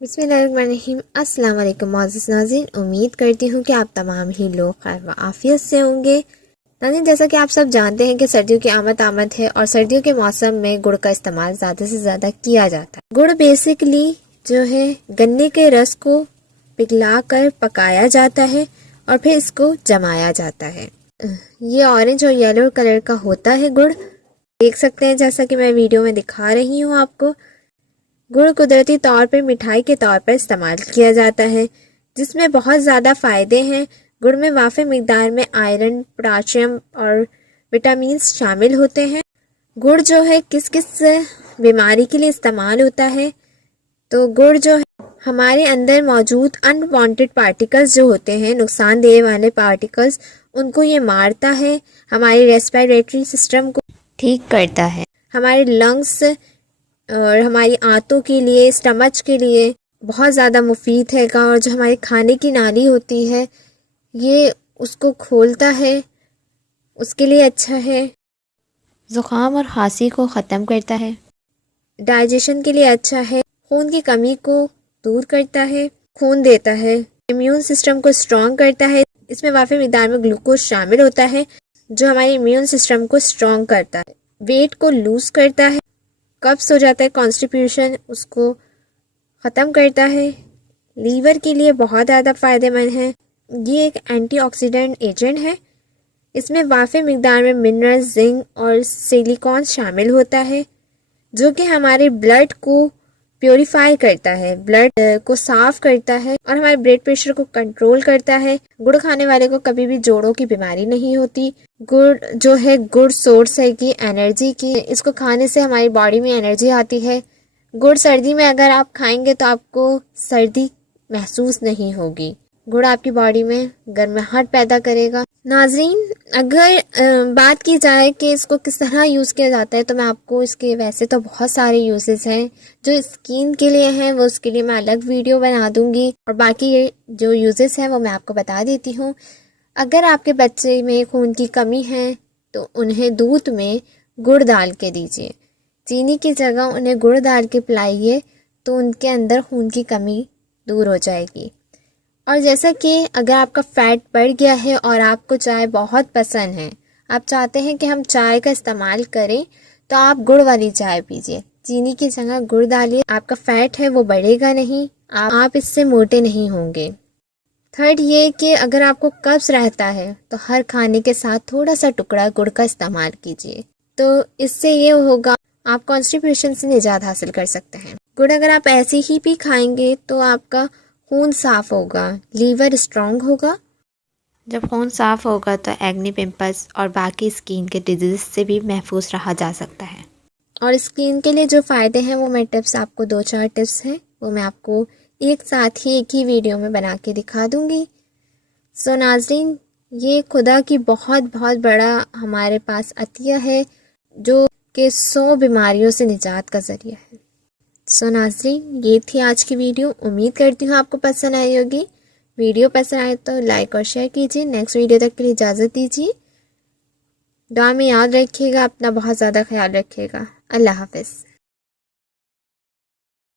बिस्मिल्लाहिर्रहमानिर्रहीम। अस्सलाम वालेकुम मोअज़्ज़िज़ नाज़रीन, उम्मीद करती हूँ कि आप तमाम ही लोग खैर व आफियत से होंगे। नाज़रीन, जैसा कि आप सब जानते हैं कि सर्दियों की आमद है और सर्दियों के मौसम में गुड़ का इस्तेमाल ज़्यादा से ज़्यादा किया जाता है। गुड़ बेसिकली जो है गन्ने के रस को पिघला कर पकाया जाता है और फिर इसको जमाया जाता है। ये ऑरेंज और येलो कलर का होता है गुड़, देख सकते हैं जैसा कि मैं वीडियो में दिखा रही हूँ आपको। गुड़ कुदरती तौर पर मिठाई के तौर पर इस्तेमाल किया जाता है, जिसमें बहुत ज़्यादा फ़ायदे हैं। गुड़ में वाफ़ी मिकदार में आयरन, पोटाशियम और विटामिन्स शामिल होते हैं। गुड़ जो है किस किस बीमारी के लिए इस्तेमाल होता है, तो गुड़ जो है हमारे अंदर मौजूद अनवांटेड पार्टिकल्स जो होते हैं, नुकसानदेह वाले पार्टिकल्स, उनको ये मारता है। हमारे रेस्पिरेटरी सिस्टम को ठीक करता है। हमारे लंग्स और हमारी आंतों के लिए, स्टमच के लिए बहुत ज़्यादा मुफीद है। और जो हमारी खाने की नाली होती है, ये उसको खोलता है, उसके लिए अच्छा है। ज़ुकाम और खांसी को ख़त्म करता है। डाइजेशन के लिए अच्छा है। खून की कमी को दूर करता है, खून देता है। इम्यून सिस्टम को स्ट्रॉन्ग करता है। इसमें वाफ़ी मिकदार में ग्लूकोज शामिल होता है, जो हमारे इम्यून सिस्टम को स्ट्रॉन्ग करता है। वेट को लूज़ करता है। कब्ज़ हो जाता है, कॉन्स्टिपेशन, उसको ख़त्म करता है। लीवर के लिए बहुत ज़्यादा फ़ायदेमंद है। ये एक एंटीऑक्सीडेंट एजेंट है। इसमें वाफ़ी मिकदार में मिनरल्स, जिंक और सिलिकॉन शामिल होता है, जो कि हमारे ब्लड को प्योरीफाई करता है, ब्लड को साफ करता है और हमारे ब्लड प्रेशर को कंट्रोल करता है। गुड़ खाने वाले को कभी भी जोड़ों की बीमारी नहीं होती। गुड़ जो है गुड सोर्स है की एनर्जी की। इसको खाने से हमारी बॉडी में एनर्जी आती है। गुड़ सर्दी में अगर आप खाएंगे तो आपको सर्दी महसूस नहीं होगी। गुड़ आपकी बॉडी में गर्माहट पैदा करेगा। नाज़रीन, अगर बात की जाए कि इसको किस तरह यूज़ किया जाता है, तो मैं आपको इसके वैसे तो बहुत सारे यूजेस हैं। जो स्किन के लिए हैं वो उसके लिए मैं अलग वीडियो बना दूंगी, और बाकी जो यूजेस हैं वो मैं आपको बता देती हूँ। अगर आपके बच्चे में खून की कमी है तो उन्हें दूध में गुड़ डाल के दीजिए। चीनी की जगह उन्हें गुड़ डाल के पिलाइए, तो उनके अंदर खून की कमी दूर हो जाएगी। और जैसा कि अगर आपका फ़ैट बढ़ गया है और आपको चाय बहुत पसंद है, आप चाहते हैं कि हम चाय का इस्तेमाल करें, तो आप गुड़ वाली चाय पीजिए। चीनी की जगह गुड़ डालिए। आपका फ़ैट है वो बढ़ेगा नहीं, आप इससे मोटे नहीं होंगे। थर्ड ये कि अगर आपको कब्ज़ रहता है तो हर खाने के साथ थोड़ा सा टुकड़ा गुड़ का इस्तेमाल कीजिए, तो इससे ये होगा आप कॉन्स्टिपेशन से निजात हासिल कर सकते हैं। गुड़ अगर आप ऐसे ही भी खाएंगे तो आपका खून साफ होगा, लीवर स्ट्रांग होगा। जब खून साफ होगा तो एक्ने, पिंपल्स और बाकी स्किन के डिजीज से भी महफूज रहा जा सकता है। और स्किन के लिए जो फ़ायदे हैं वो मैं टिप्स आपको 2-4 टिप्स हैं, वो मैं आपको एक साथ ही एक ही वीडियो में बना के दिखा दूंगी। सो नाज़रीन, ये खुदा की बहुत बहुत बड़ा हमारे पास अतिया है, जो कि 100 बीमारियों से निजात का ज़रिया है। सो नाज़रीन, ये थी आज की वीडियो। उम्मीद करती हूँ आपको पसंद आई होगी। वीडियो पसंद आए तो लाइक और शेयर कीजिए। नेक्स्ट वीडियो तक के लिए इजाज़त दीजिए। दुआ में याद रखिएगा, अपना बहुत ज़्यादा ख्याल रखिएगा। अल्लाह हाफ़िज़।